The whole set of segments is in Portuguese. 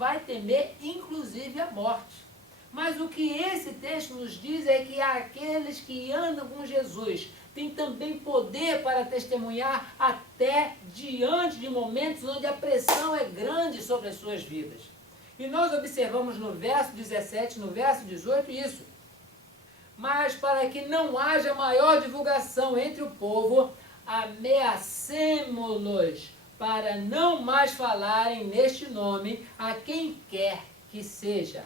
vai temer inclusive a morte. Mas o que esse texto nos diz é que aqueles que andam com Jesus têm também poder para testemunhar até diante de momentos onde a pressão é grande sobre as suas vidas. E nós observamos no verso 17, no verso 18 isso. Mas para que não haja maior divulgação entre o povo, ameacemo-los para não mais falarem neste nome a quem quer que seja.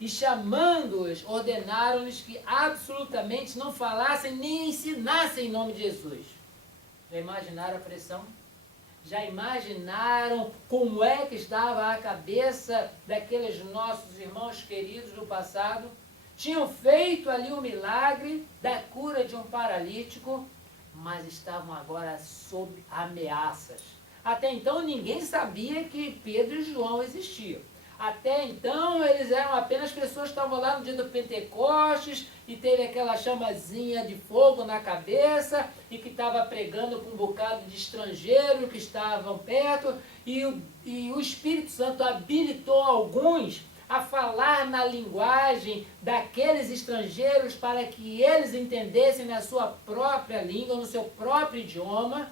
E chamando-os, ordenaram-lhes que absolutamente não falassem nem ensinassem em nome de Jesus. Já imaginaram a pressão? Já imaginaram como é que estava a cabeça daqueles nossos irmãos queridos do passado? Tinham feito ali o milagre da cura de um paralítico, mas estavam agora sob ameaças. Até então ninguém sabia que Pedro e João existiam. Até então eles eram apenas pessoas que estavam lá no dia do Pentecostes e teve aquela chamazinha de fogo na cabeça e que estava pregando para um bocado de estrangeiros que estavam perto e o Espírito Santo habilitou alguns a falar na linguagem daqueles estrangeiros para que eles entendessem na sua própria língua, no seu próprio idioma.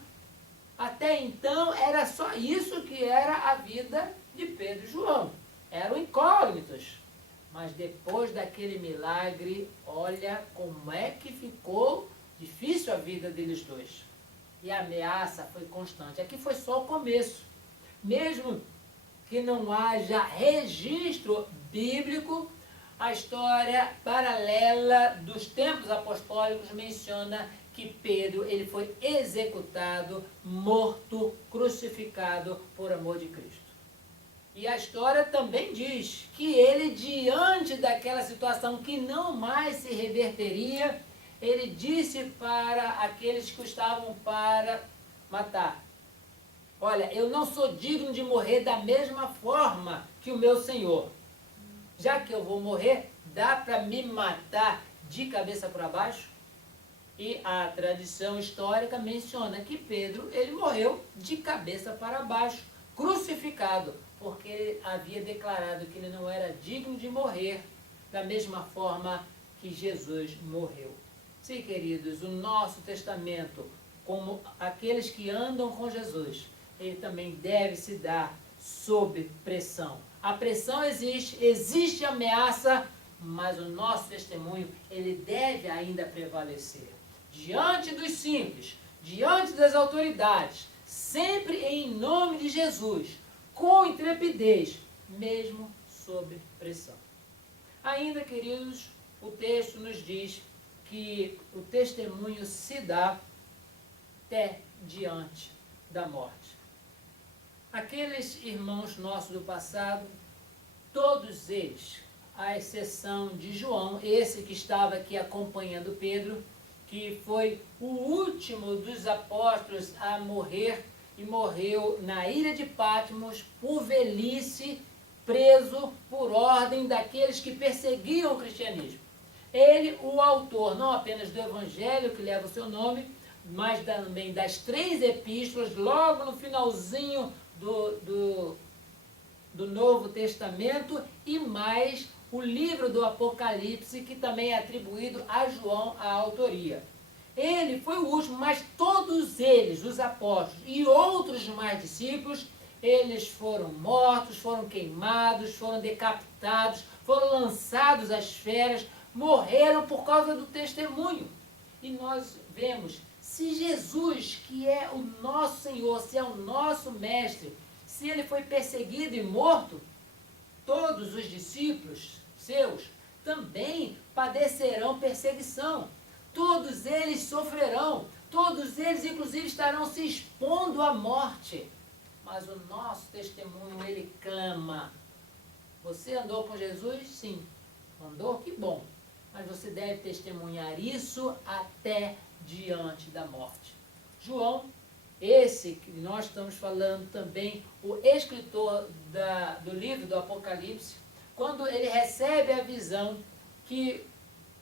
Até então era só isso que era a vida de Pedro e João. Eram incógnitos. Mas depois daquele milagre, olha como é que ficou difícil a vida deles dois. E a ameaça foi constante. Aqui foi só o começo. Mesmo que não haja registro bíblico, a história paralela dos tempos apostólicos menciona que Pedro ele foi executado, morto, crucificado por amor de Cristo. E a história também diz que ele, diante daquela situação que não mais se reverteria, ele disse para aqueles que o estavam para matar: olha, eu não sou digno de morrer da mesma forma que o meu Senhor. Já que eu vou morrer, dá para me matar de cabeça para baixo? E a tradição histórica menciona que Pedro ele morreu de cabeça para baixo, crucificado, porque ele havia declarado que ele não era digno de morrer da mesma forma que Jesus morreu. Sim, queridos, o nosso testamento, como aqueles que andam com Jesus, ele também deve se dar sob pressão. A pressão existe ameaça, mas o nosso testemunho, ele deve ainda prevalecer. Diante dos simples, diante das autoridades, sempre em nome de Jesus, com intrepidez, mesmo sob pressão. Ainda, queridos, o texto nos diz que o testemunho se dá até diante da morte. Aqueles irmãos nossos do passado, todos eles, à exceção de João, esse que estava aqui acompanhando Pedro, que foi o último dos apóstolos a morrer, e morreu na ilha de Patmos por velhice, preso por ordem daqueles que perseguiam o cristianismo. Ele, o autor, não apenas do evangelho que leva o seu nome, mas também das 3 epístolas, logo no finalzinho do Novo Testamento, e mais o livro do Apocalipse, que também é atribuído a João a autoria. Ele foi o último, mas todos eles, os apóstolos e outros mais discípulos, eles foram mortos, foram queimados, foram decapitados, foram lançados às feras, morreram por causa do testemunho. E nós vemos, se Jesus, que é o nosso Senhor, se é o nosso Mestre, se ele foi perseguido e morto, todos os discípulos seus também padecerão perseguição. Todos eles sofrerão, todos eles inclusive estarão se expondo à morte. Mas o nosso testemunho, ele clama. Você andou com Jesus? Sim. Andou? Que bom. Mas você deve testemunhar isso até diante da morte. João, esse que nós estamos falando também, o escritor do livro do Apocalipse, quando ele recebe a visão que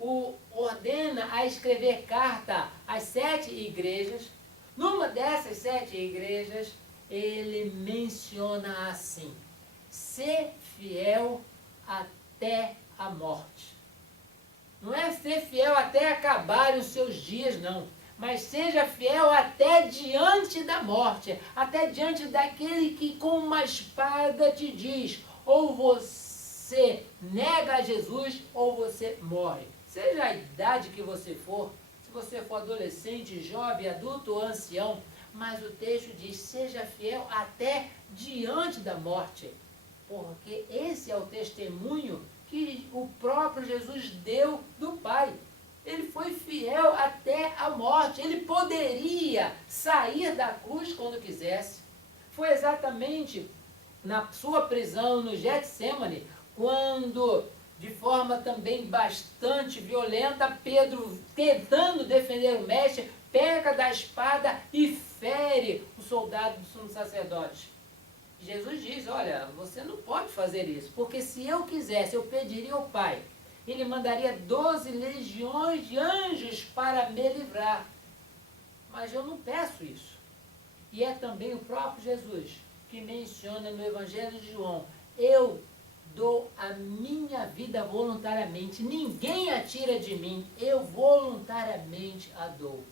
o ordena a escrever carta às 7 igrejas, numa dessas 7 igrejas, ele menciona assim: ser fiel até a morte. Não é ser fiel até acabarem os seus dias, não. Mas seja fiel até diante da morte, até diante daquele que com uma espada te diz, ou você nega a Jesus, ou você morre. Seja a idade que você for, se você for adolescente, jovem, adulto ou ancião, mas o texto diz, seja fiel até diante da morte. Porque esse é o testemunho que o próprio Jesus deu do Pai. Ele foi fiel até a morte. Ele poderia sair da cruz quando quisesse. Foi exatamente na sua prisão no Getsêmani, quando, de forma também bastante violenta, Pedro, tentando defender o mestre, pega da espada e fere o soldado do sumo sacerdote. Jesus diz, olha, você não pode fazer isso, porque se eu quisesse, eu pediria ao Pai, ele mandaria 12 legiões de anjos para me livrar. Mas eu não peço isso. E é também o próprio Jesus que menciona no Evangelho de João, eu dou a minha vida voluntariamente, ninguém a tira de mim, eu voluntariamente a dou.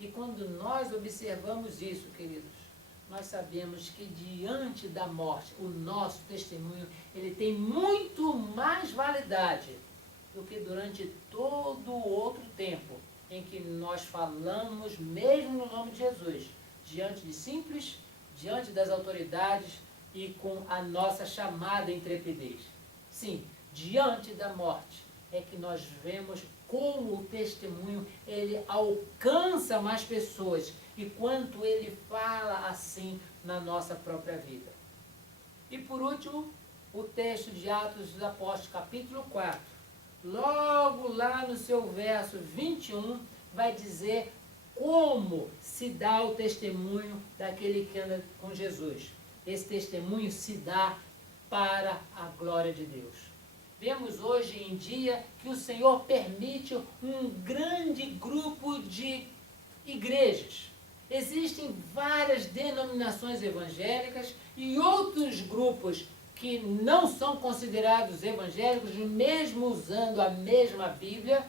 E quando nós observamos isso, queridos, nós sabemos que diante da morte, o nosso testemunho, ele tem muito mais validade do que durante todo o outro tempo em que nós falamos, mesmo no nome de Jesus, diante de simples, diante das autoridades e com a nossa chamada intrepidez. Sim, diante da morte é que nós vemos como o testemunho ele alcança mais pessoas e quanto ele fala assim na nossa própria vida. E por último, o texto de Atos dos Apóstolos, capítulo 4, logo lá no seu verso 21, vai dizer como se dá o testemunho daquele que anda com Jesus. Esse testemunho se dá para a glória de Deus. Vemos hoje em dia que o Senhor permite um grande grupo de igrejas. Existem várias denominações evangélicas e outros grupos que não são considerados evangélicos, mesmo usando a mesma Bíblia,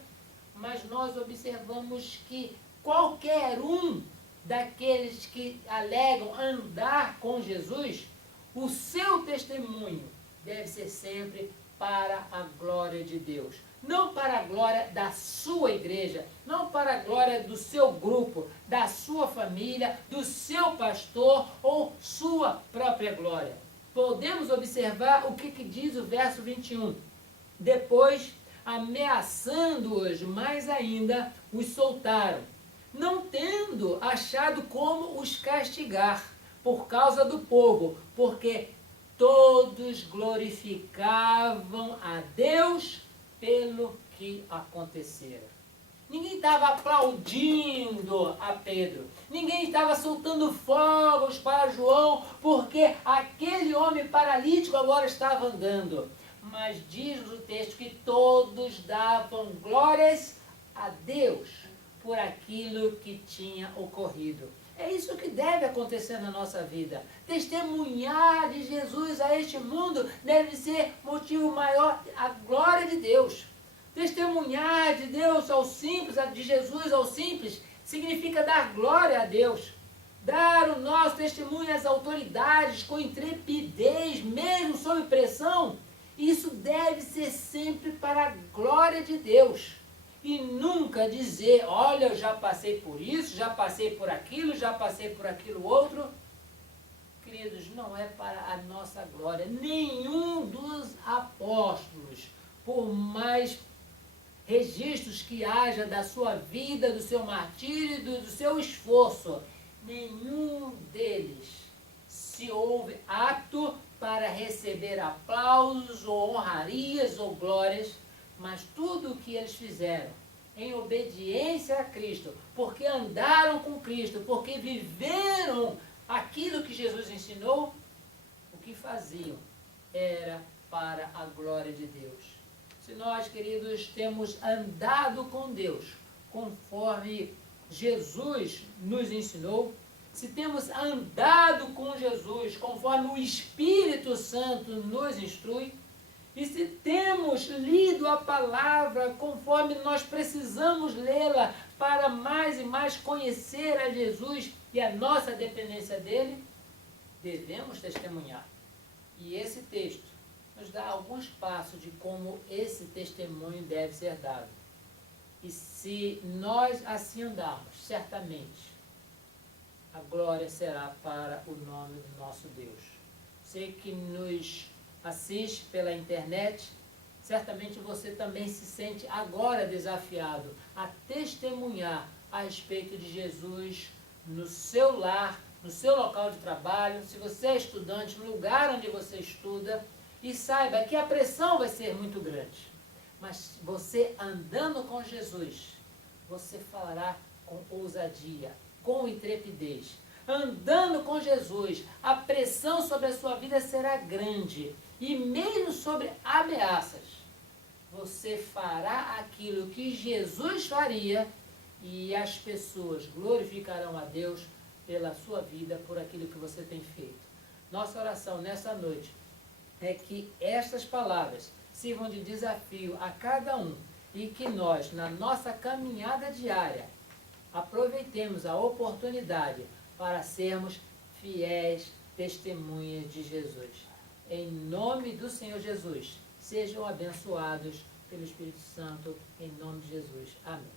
mas nós observamos que qualquer um daqueles que alegam andar com Jesus, o seu testemunho deve ser sempre para a glória de Deus. Não para a glória da sua igreja, não para a glória do seu grupo, da sua família, do seu pastor ou sua própria glória. Podemos observar o que diz o verso 21. Depois, ameaçando-os mais ainda, os soltaram, não tendo achado como os castigar por causa do povo, porque todos glorificavam a Deus pelo que acontecera. Ninguém estava aplaudindo a Pedro. Ninguém estava soltando fogos para João, porque aquele homem paralítico agora estava andando. Mas diz o texto que todos davam glórias a Deus por aquilo que tinha ocorrido. É isso que deve acontecer na nossa vida. Testemunhar de Jesus a este mundo deve ser motivo maior, a glória de Deus. Testemunhar de Deus ao simples, de Jesus ao simples, significa dar glória a Deus. Dar o nosso testemunho às autoridades com intrepidez, mesmo sob pressão, isso deve ser sempre para a glória de Deus. E nunca dizer, olha, eu já passei por isso, já passei por aquilo, já passei por aquilo outro. Queridos, não é para a nossa glória. Nenhum dos apóstolos, por mais registros que haja da sua vida, do seu martírio, do seu esforço, nenhum deles se houve apto para receber aplausos ou honrarias ou glórias, mas tudo o que eles fizeram em obediência a Cristo, porque andaram com Cristo, porque viveram aquilo que Jesus ensinou, o que faziam era para a glória de Deus. Se nós, queridos, temos andado com Deus, conforme Jesus nos ensinou, se temos andado com Jesus conforme o Espírito Santo nos instrui, e se temos lido a palavra conforme nós precisamos lê-la para mais e mais conhecer a Jesus e a nossa dependência dele, devemos testemunhar. E esse texto nos dá alguns passos de como esse testemunho deve ser dado. E se nós assim andarmos, certamente, a glória será para o nome do nosso Deus. Você que nos assiste pela internet, certamente você também se sente agora desafiado a testemunhar a respeito de Jesus no seu lar, no seu local de trabalho, se você é estudante, no lugar onde você estuda, e saiba que a pressão vai ser muito grande. Mas você andando com Jesus, você falará com ousadia, com intrepidez. Andando com Jesus, a pressão sobre a sua vida será grande. E mesmo sobre ameaças, você fará aquilo que Jesus faria e as pessoas glorificarão a Deus pela sua vida, por aquilo que você tem feito. Nossa oração nessa noite é que estas palavras sirvam de desafio a cada um e que nós, na nossa caminhada diária, aproveitemos a oportunidade para sermos fiéis testemunhas de Jesus. Em nome do Senhor Jesus, sejam abençoados pelo Espírito Santo, em nome de Jesus. Amém.